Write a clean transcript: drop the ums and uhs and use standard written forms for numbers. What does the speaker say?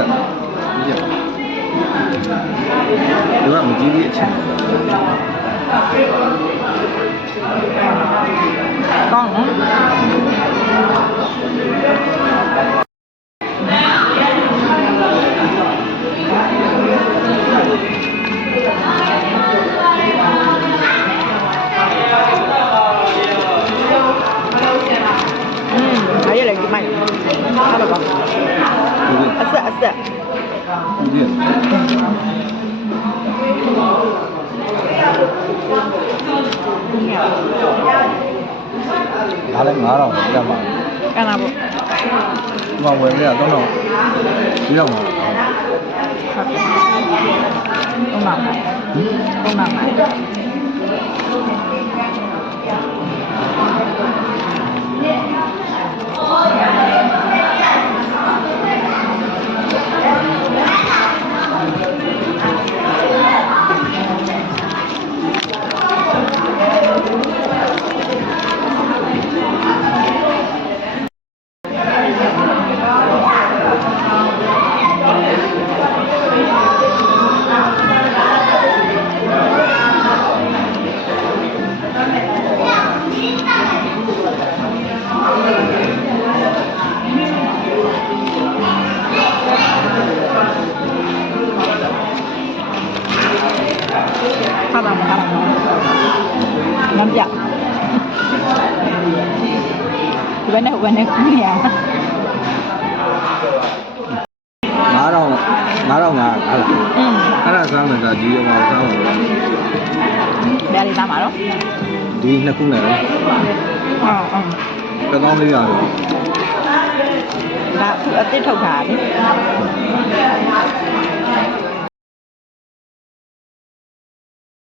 ဆက်ပြဒီကမကြည့်သေးအချင်းကောင်းနော်还有那个卖，好了吧？是。拿来拿了，干嘛？干啥不？往外面等等，不要拿。东南买。东南买。하다 남자 when 그냥 9,500ဟာလားအဲ့ဒါစားမယ်ဒါဒီရောစားမှာဘယ်လေးစားမှာတော့ဒီနှစ်ခုနဲ့တော့ကောင်းလေးရတယ်ဒါအစ်စ်ထုတ်တာလေ